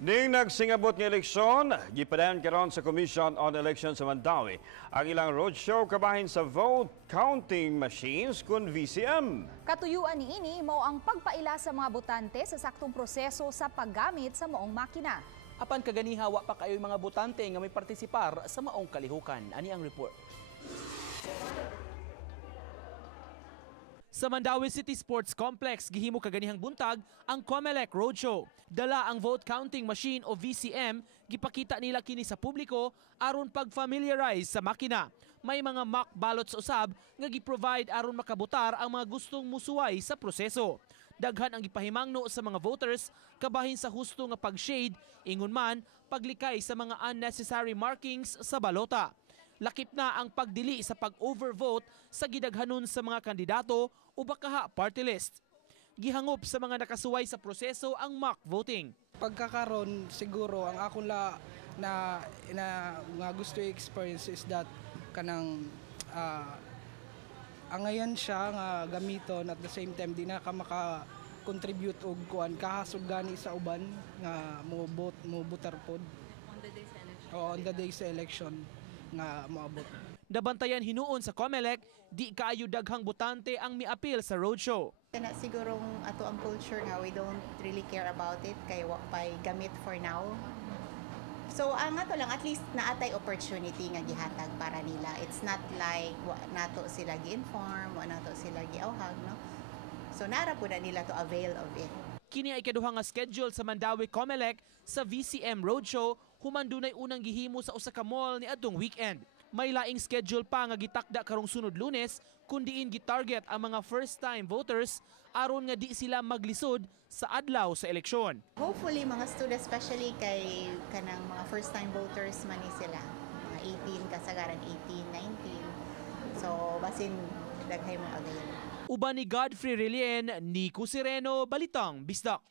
Ning nagsingabot ng eleksyon, gipadayon karon sa Commission on Elections sa Mandawi ang ilang roadshow kabahin sa vote counting machines kun VCM. Katuyuan niini mao ang pagpaila sa mga botante sa saktong proseso sa paggamit sa maong makina. Apan kaganiha wa pa kayo'y mga botante nga may partisipar sa maong kalihukan. Ani ang report. Sa Mandawi City Sports Complex, gihimo kaganihang buntag ang COMELEC Roadshow. Dala ang vote counting machine o VCM, gipakita nila kini sa publiko aron pag-familiarize sa makina. May mga mock ballots usab nga gi-provide aron makabutar ang mga gustong musuway sa proseso. Daghan ang gipahimangno sa mga voters kabahin sa husto nga pag-shade, ingon man paglikay sa mga unnecessary markings sa balota. Lakip na ang pagdili sa pag-overvote sa gidaghanon sa mga kandidato o bakaha party list. Gihangop sa mga nakasuway sa proseso ang mock voting. Pagkakaroon siguro ang akong na nga gusto i-experience is that kanang angayan siya nga gamiton at the same time di na ka maka-contribute og kuan kahasog gani sa uban nga mo butar pod on the day sa election nga moabot. Nabantayan hinuon sa COMELEC, di kaayo daghang botante ang miapil sa roadshow. Kana sigurong ato ang culture nga we don't really care about it kay wa pay gamit for now. So ang ato lang at least naatay opportunity nga gihatag para nila. It's not like wa nato sila gi-inform, wa nato sila giawhag, no. So nara pud nila to avail of it. Kini ay kaduha nga schedule sa Mandawi COMELEC sa VCM Roadshow, human dunay unang gihimo sa usa ka mall ni adtong weekend. May laing schedule pa nga gitakda karong sunod Lunes kun diin gitarget ang mga first-time voters aron nga di sila maglisod sa adlaw sa eleksyon. Hopefully mga students especially kay kanang mga first-time voters man ni sila. Mga 18 kasagaran 18, 19. So basin daghay mo avail. Uban ni Godfrey Relien, Nico Sireno, Balitang Bisdak.